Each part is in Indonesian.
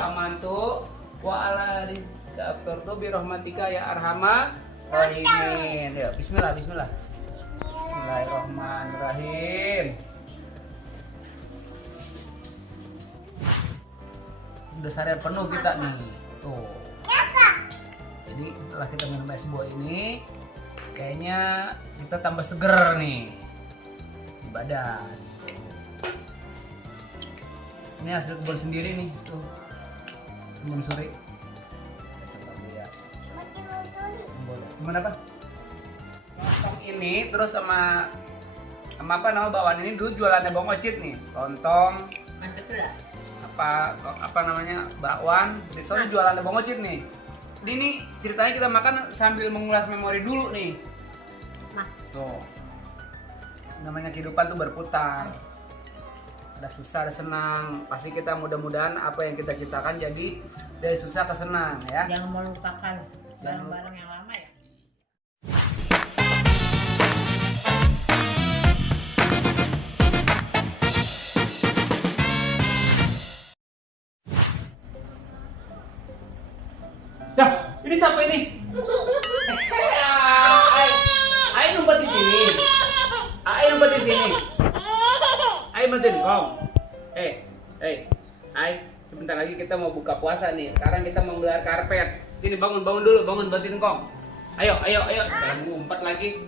amantu wa ala rizqa aftartu bi rahmatika ya arhamar rahimin. Yuk, bismillah. Bismillahirrahmanirrahim. Udah seharian penuh kita nih. Tuh. Jadi setelah kita minum es buah ini, kayaknya kita tambah seger nih di badan. Ini hasil kebun sendiri nih, tuh kebun suri. Coba lihat. Gimana Pak? Lontong ini terus sama apa nama bawaan ini dulu jualannya Bang Ocit nih, lontong. Mantep lah. Apa namanya bakwan. Soalnya jualannya Bang Ocit nih. Ini ceritanya kita makan sambil mengulas memori dulu nih. Nah, tuh namanya kehidupan tuh berputar. Ada susah, ada senang. Pasti kita mudah-mudahan apa yang kita ciptakan jadi dari susah ke senang ya. jangan melupakan barang-barang yang lama ya. Dah, ini siapa ini? Ayo numpet di sini. Ayo bantuin kong. Sebentar lagi kita mau buka puasa nih. Sekarang kita mau menggelar karpet. Sini bangun dulu, bantuin kong. Ayo. Jangan ngumpet lagi.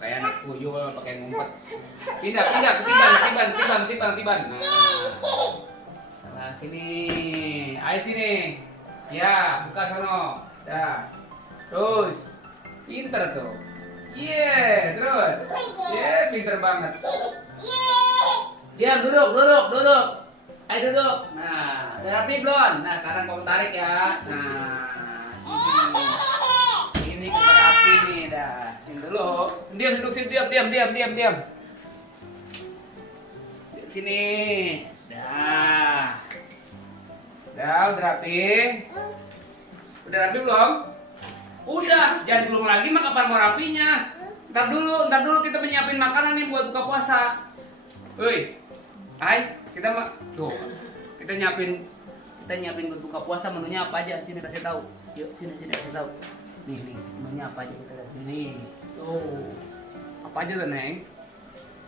Kayak anak tuyul pakai ngumpet. Pindah, ketiban. Nah, sini. Ayo sini. Ya, buka sono. Dah. Terus. Pinter tuh. Terus. Pinter banget. Diam, duduk. Ayo duduk. Nah, udah rapi belum? Nah, sekarang kau tarik ya. Nah, ini kita rapi nih, dah. Sini dulu. Diam, duduk sini, diam. Sini. Dah. Udah rapi. Udah rapi belum? Udah, jangan belum lagi mah kapan mau rapinya? Ntar dulu kita menyiapin makanan nih buat buka puasa. Woi, kita nyiapin buat buka puasa, menunya apa aja? Sini kasih tahu. Yuk, sini kasih tahu. Nih, menunya apa aja kita lihat sini. Tuh. Apa aja tuh, Neng?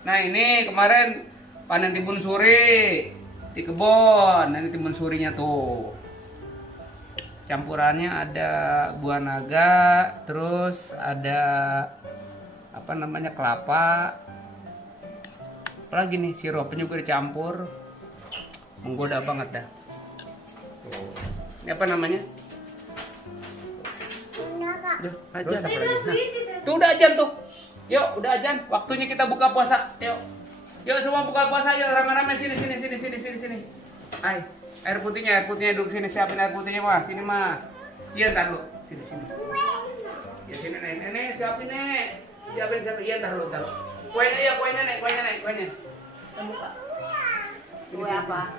Nah, ini kemarin panen timun suri di kebun. Nah, ini timun surinya tuh. Campurannya ada buah naga, terus ada apa namanya kelapa. Apalagi nih sirupnya juga dicampur. Menggoda banget dah. Ini apa namanya? Terus apa lagi? Nah, tuh udah ajan tuh. Yuk, udah ajan. Waktunya kita buka puasa. Yuk semua buka puasa. Yuk rame-rame sini. Air putihnya duduk sini, siapin air putihnya mah. Sini mah. Iya ntar lu. Sini. Ya sini nih, siapin nih. Siapin. Iya ntar lu. Kuenya nih. Kita buka. Kue apa?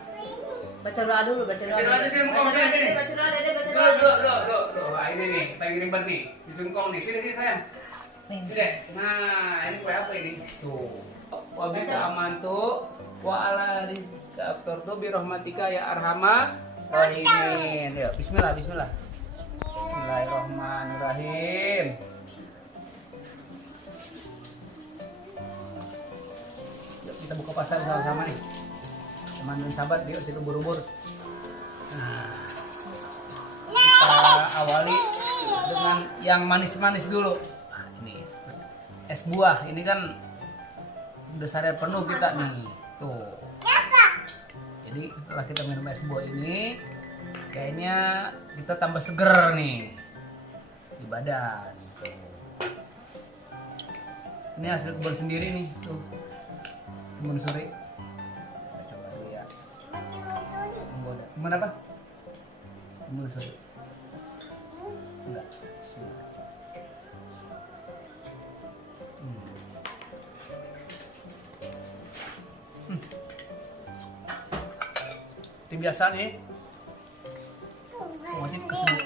Baca doa dulu. Baca doa sini, muka sini. Baca doa. Tuh, ini nih, paling ribet nih. Di tungkong nih. Sini sayang. Sini. Nah, ini kue apa ini? Tuh. Wa bika amantu wa ala rizqa aftartu bi rahmatika ya arhamar rahimin. Yuk, bismillah. Bismillahirrahmanirrahim. Yuk, kita buka pasar sama-sama nih. Teman dan sahabat, yuk kita buru-buru. Nah, kita awali dengan yang manis-manis dulu. Nah, ini es buah. Ini kan udah seharian penuh kita nih. Tuh. Jadi setelah kita minum es buah ini, kayaknya kita tambah seger nih di badan. Tuh. Ini hasil kebun sendiri nih, tuh kebun suri. Kita coba lihat. Gimana Pak? Kebun suri. Enggak. Seperti biasa nih. Wajib kesini.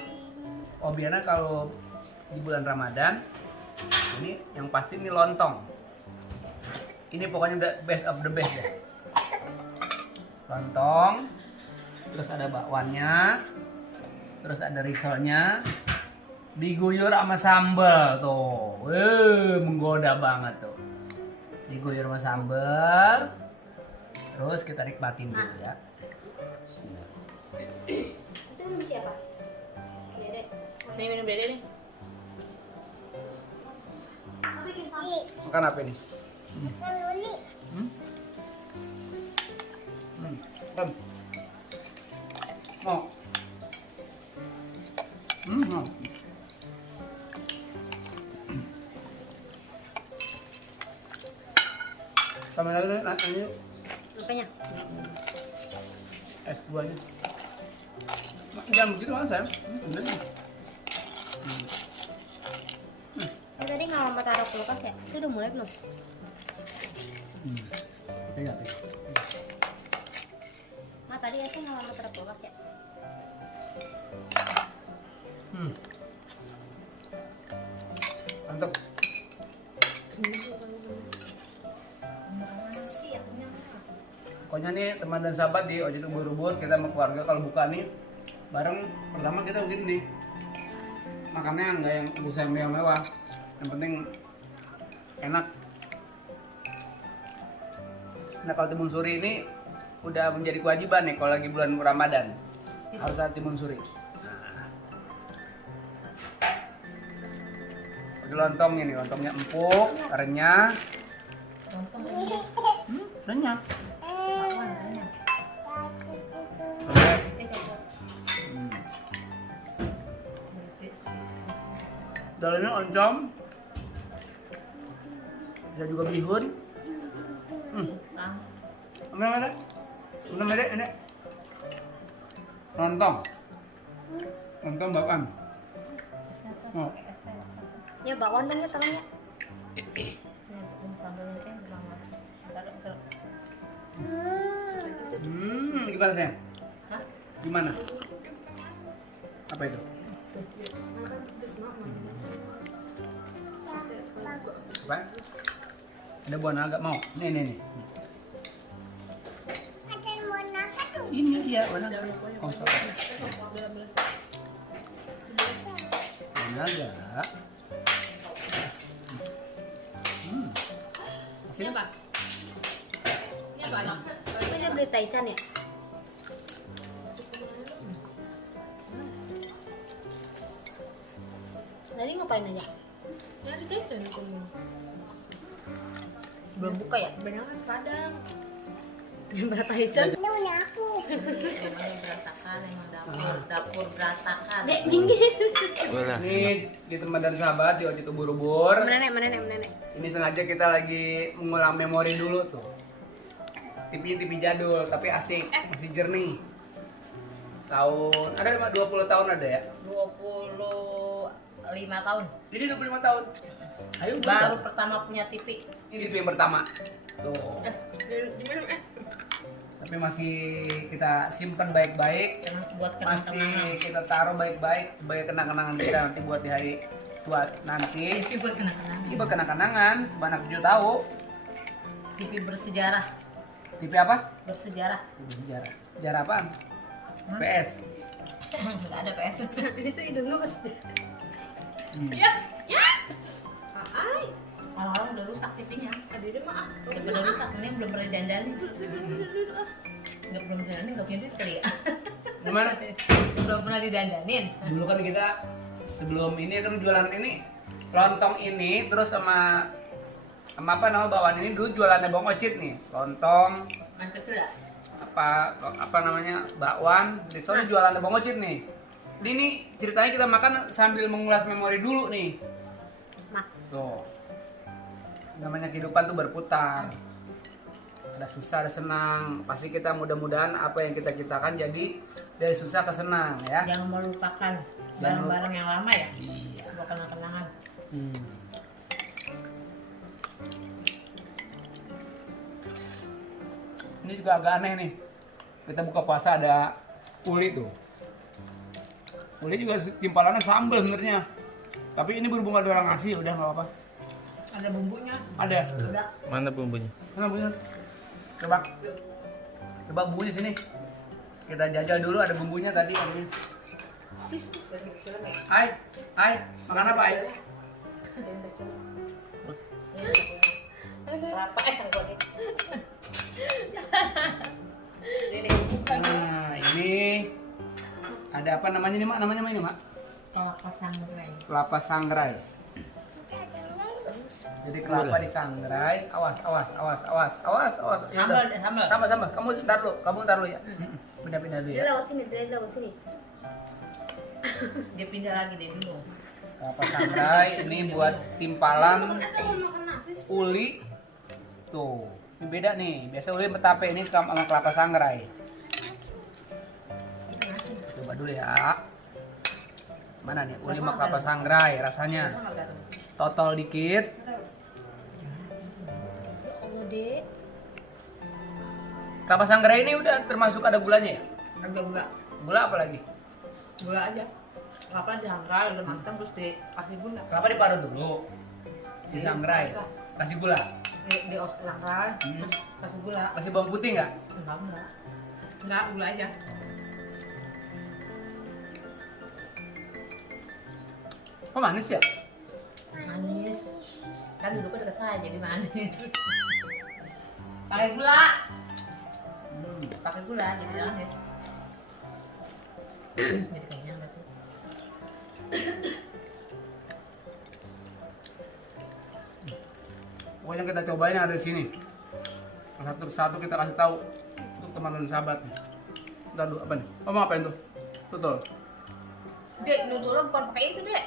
Biasanya kalau di bulan Ramadan ini yang pasti ini lontong. Ini pokoknya the best of the best ya. Lontong, terus ada bakwannya, terus ada risolnya, diguyur sama sambal tuh, menggoda banget tuh. Diguyur sama sambal, terus kita nikmatin dulu ya. Itu minum siapa? Dede. Nih minum Dede nih. Makan apa ini? Kan? Mau? Mau. Sama lagi ini Apanya? es buahnya. Jangan begitu mas sayang. Bener. Tadi nggak mau taruh kulkas ya? Itu udah mulai belum? Pegang. Nah tadi ya nggak mau taruh kulkas ya? Mantap. Pokoknya nih teman dan sahabat di Ojek Ubur-Ubur, kita sama keluarga kalau buka nih bareng, pertama kita mungkin nih makannya nggak yang usah mewah-mewah, yang penting enak. Nah kalau timun suri ini udah menjadi kewajiban nih kalau lagi bulan Ramadan, harus ada timun suri. Nah, lontongnya nih, lontongnya empuk, renyah. Renyah. Dalamnya oncom, bisa juga bihun. Mana? Ini. Lontong bakwan. Oh. Ya bakwan dong ya tolongnya. Gimana sayang? Gimana? Apa itu? Apa? Ada buah naga mau? Nih. Ini iya buah naga. Oh, buah naga. Ini apa? Ini apa? Ini dia beli taichan ya? Tadi ngapain aja? Ya kita itu nih Belum buka ya? banyak kan Padang. Yang berat taichan? Emang berantakan, emang dapur berantakan. Dek, minggir. Ini di teman dan sahabat di Ojek Ubur-Ubur. Menenek. Ini sengaja kita lagi mengulang memori dulu tuh. TV jadul tapi asik, masih jernih. Tahun ada 20 tahun ada ya? 25 tahun. Jadi 25 tahun. Ayo Baru pertama punya TV. ini TV yang pertama. Tuh. Diminum Tapi masih kita simpan baik-baik. Buat Masih kenang-kenangan. kita taruh baik-baik sebagai kenang-kenangan kita nanti buat di hari tua nanti. TV buat kenang-kenangan. Ini buat kenang-kenangan, banyak cucu tahu. TV bersejarah. TV apa? Bersejarah. TV sejarah. Sejarah apaan? PS. Enggak ada PS. itu hidungnya pas. Ya. Orang-orang udah rusak TV-nya. Ada maaf. Udah rusak, ini belum pernah dandanin. Belum pernah dandanin, nggak punya duit kali ya. Gimana? Belum pernah didandanin. Dulu kan kita sebelum ini kan jualan ini lontong ini terus sama apa nama bawaan ini dulu jualannya Bang Ocit nih. Lontong Mantep tuh lah. apa namanya bakwan, soalnya jualannya Bang Ocit nih. Ini ceritanya kita makan sambil mengulas memori dulu nih. Mah. Tuh. Namanya kehidupan tuh berputar. Ada susah, ada senang. Pasti kita mudah-mudahan apa yang kita ciptakan jadi dari susah ke senang ya. Jangan melupakan barang-barang yang lama ya. Iya. Buat kenang-kenangan. Ini juga agak aneh nih. Kita buka puasa ada uli tuh. Uli juga timpalannya sambal sebenarnya. Tapi ini berhubung ada orang ngasih udah nggak apa-apa. Ada bumbunya. Ada. Udah. Mana bumbunya? Mana bumbunya? Coba. Coba bumbunya sini. Kita jajal dulu, ada bumbunya tadi. Ai, makan apa Ai? Apa yang gue Nah, ini ada apa namanya nih Mak? Namanya apa ini Mak? kelapa sangrai. Kelapa sangrai. Jadi kelapa disangrai. Awas. Sambal deh, sambal. Sama. Kamu ntar dulu ya. Pindah dulu Dia ya. lewat sini. Dia pindah lagi, dia bingung. Kelapa sangrai ini buat timpalan Kita mau makan nasi. uli. Tuh, ini beda nih. Biasa uli metape, ini sama kelapa sangrai. Coba dulu ya. Mana nih uli sama kelapa sangrai rasanya? Totol dikit. Allah dek. Kelapa sangrai ini udah termasuk ada gulanya ya? Ada gula. Gula apa lagi? Gula aja. Kelapa disangrai, udah matang terus dikasih gula. Kelapa diparut dulu. Disangrai. Kasih gula. Di sangrai, Hmm. kasih gula. Kasih bawang putih nggak? Enggak, gula aja. Kok manis ya? Manis. Kan dulu dekat saya jadi manis. Pakai gula. Pakai gula jadi manis. Jadi kenyang dah tuh. Pokoknya kita cobain yang ada di sini. Satu persatu kita kasih tahu untuk teman dan sahabat. Ntar dulu apa nih? Kamu ngapain tuh? Tutul. Dek, nutulnya bukan pakai itu, Dek.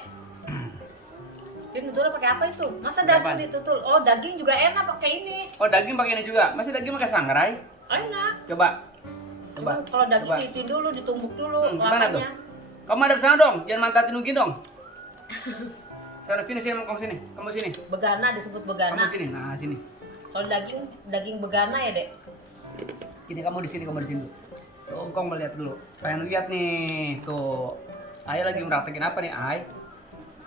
Dia nutulnya pakai apa itu? Masa Pakai daging apaan? ditutul? Oh, daging juga enak pakai ini. Oh daging pakai ini juga. Masih daging pakai sangrai? Enak. Coba. Cuma kalau daging Coba. diitin dulu, ditumbuk dulu Gimana tuh? kelapanya. Kamu ada sana dong. Jangan mantatin Ugi dong. Sana sini kamu sini. Kamu sini. Begana disebut begana. Kamu sini. Nah sini. Kalau daging begana ya, Dek. Ini kamu di sini tuh. Tuh, Engkong melihat dulu. Pengen lihat nih. Tuh. Ai lagi meraktekin apa nih, Ai?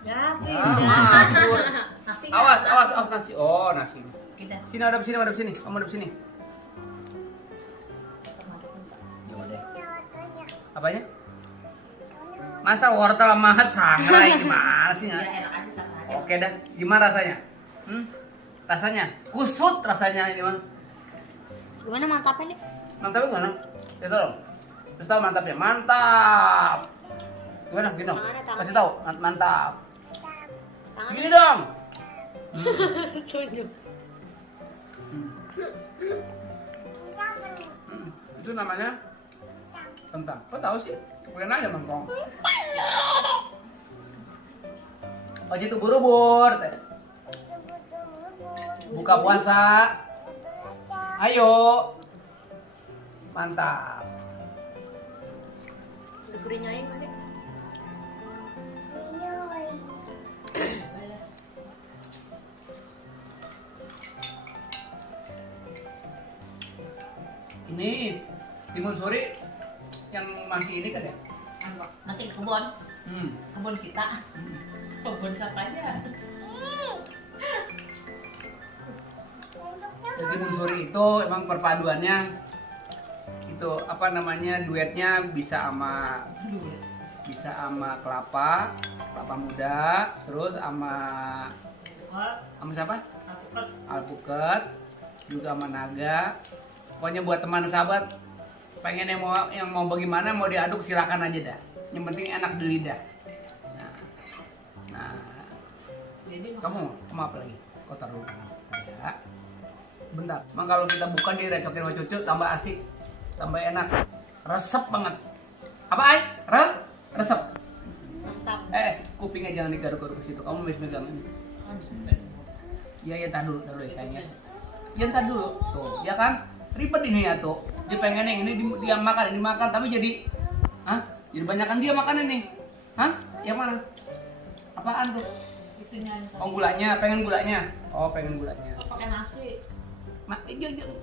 Ya, Ngawur. Nasi Awas nasi. Oh, nasi. Kita. Sini ada sini. Kamu ada sini. Coba deh. Apanya? Masa wortel sama sangrai gimana sih? Ya Nya? enak aja sasa. Oke dah. Gimana rasanya? Rasanya kusut rasanya ini mah. Gimana mantapnya nih? Mantapnya gimana? Ya tolong. Kasih tahu mantapnya. Mantap. Gimana? Gini dong. Tangannya, tangannya. Kasih tahu. Mantap. Tangan. Gini dong. Tunjuk. Itu namanya kentang. Kok tahu sih? Pengen aja mangkong. Oji itu buru-bur. Buka puasa. Ayo. Mantap. Digerinyain mana? Ini timun suri yang masih ini kan ya? Nanti di kebun Hmm. kita. Kebun siapa aja? Jadi timun suri itu emang perpaduannya itu apa namanya duetnya bisa sama kelapa muda, terus sama siapa? Alpukat, juga sama naga. Pokoknya buat teman sahabat pengen yang mau bagaimana mau diaduk silakan aja dah. Yang penting enak di lidah. Nah, kamu apa lagi? Kau taruh ya. Bentar. Emang kalau kita buka dia recokin sama cucu tambah asik, tambah enak, resep banget. Apa Ai? Resep. Mantap. Kupingnya jangan digaruk-garuk ke situ. Kamu bisa megang ini. Iya, tar dulu ya sayangnya. Iya, tar dulu. Tuh, ya kan? Ribet ini ya tuh. Dia pengen yang ini dia makan, ini makan, tapi jadi jadi banyakan dia makan ini. Yang mana? Apaan tuh? Itunya. Oh, gulanya, pengen gulanya. Oh, pengen gulanya. Pakai nasi.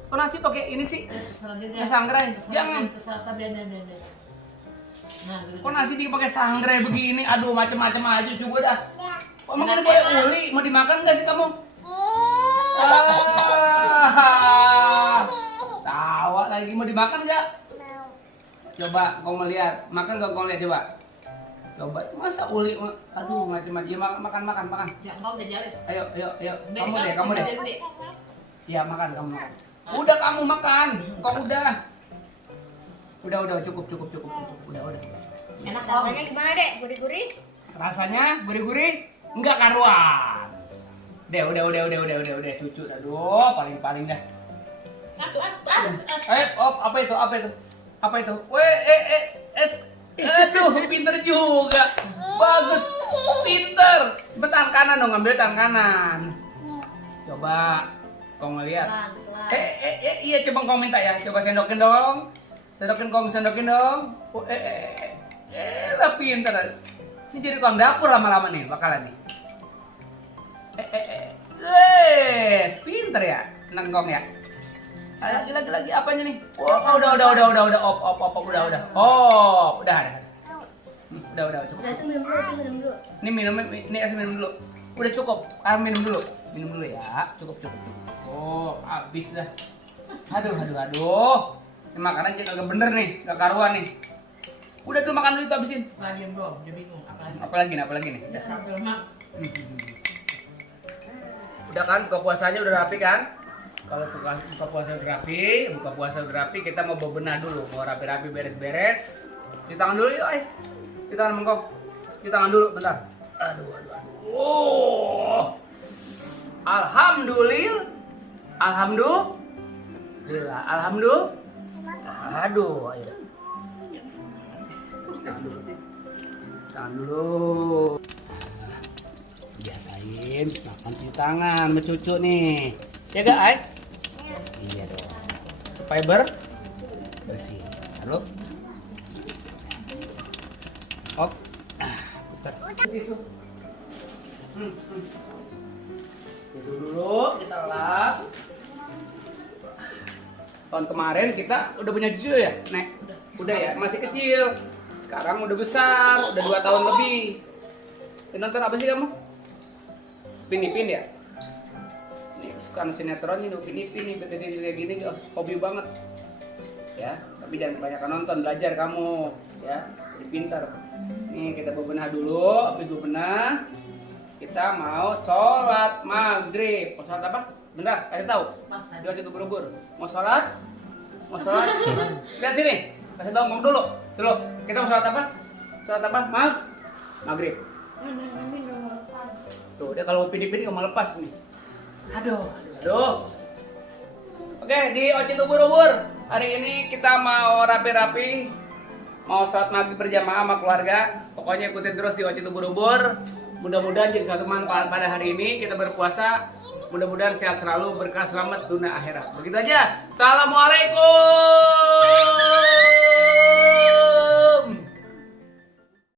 Kok nasi pakai ini sih? Terserah dia. Pakai sangrai. Jangan. Terserah dia. Nah, gitu. Kok nasi dipakai sangrai begini? Aduh, macem-macem aja coba dah. Kok makan boleh uli? Mau dimakan nggak sih kamu? Tawa lagi, mau dimakan nggak? Coba kau melihat, makan gak kau lihat coba. Coba, masa uli, aduh macam-macam. Ya, makan. Ya, kau udah jalan. Ayo. Dek, Kamu deh. jalan, Dek. Ya makan kamu. Udah kamu makan, kau udah. Udah cukup. Udah. Enak rasanya gimana dek? Gurih-gurih? Rasanya gurih-gurih, enggak karuan. Udah, cucu dah. Aduh, paling dah. Masuk. Apa itu? Aduh, pinter juga. Bagus, pinter. Tangan kanan dong, ambil tangan kanan. Coba, kau ngeliat. Pelan. Iya, coba kau minta ya. Coba sendokin dong. Sendokin dong. Lah pinter. Ini jadi tukang dapur lama-lama nih, bakalan nih. Pinter ya, nengkong ya. Lagi apanya nih? Udah. Udah, cukup. Udah, minum dulu. Ini minum dulu. Udah cukup. Minum dulu ya. Cukup. Oh, habis dah. Aduh. Ini makanan jadi agak bener nih, gak karuan nih. Udah tuh makan dulu itu habisin. Lagi belum, dia bingung. Apalagi Apalagi nih? udah sampai lemak. Udah kan, buka puasanya udah rapi kan? Kalau buka puasa udah rapi, kita mau bebenah dulu, mau rapi-rapi beres-beres. Cuci tangan dulu yuk, cuci tangan mengkong. Cuci tangan dulu, bentar. Aduh. Oh. Alhamdulillah. Aduh, ayo. Tangan dulu. Biasain makan cuci tangan sama cucu nih. Ya gak, Ay? Iya dong. Supaya bersih. Halo? Op. Putar. Tisu. Tisu dulu, kita lap. Tahun kemarin kita udah punya cucu ya, Nek? Udah ya, masih kecil. Sekarang udah besar, udah 2 tahun lebih. Nonton apa sih kamu? Pinipin ya? Ini suka sinetron ini, Pinipin nih, kayak gini hobi banget. Ya, tapi jangan kebanyakan nonton, belajar kamu, ya, jadi pintar. Nih kita bebenah dulu, habis bebenah kita mau sholat maghrib. Mau sholat apa? Bentar, kasih tahu. Dia cukup berubur. Mau sholat? Lihat sini, kasih tahu ngomong dulu. Kita mau sholat apa? Maghrib. Tuh, dia kalau mau pilih-pilih mau lepas nih. Aduh. Oke, di Oci Ubur-ubur. Hari ini kita mau rapi-rapi, mau sholat maghrib berjamaah sama keluarga. Pokoknya ikutin terus di Oci Ubur-ubur. Mudah-mudahan jadi satu manfaat pada hari ini kita berpuasa. Mudah-mudahan sehat selalu, berkah selamat dunia akhirat. Begitu aja. Assalamualaikum.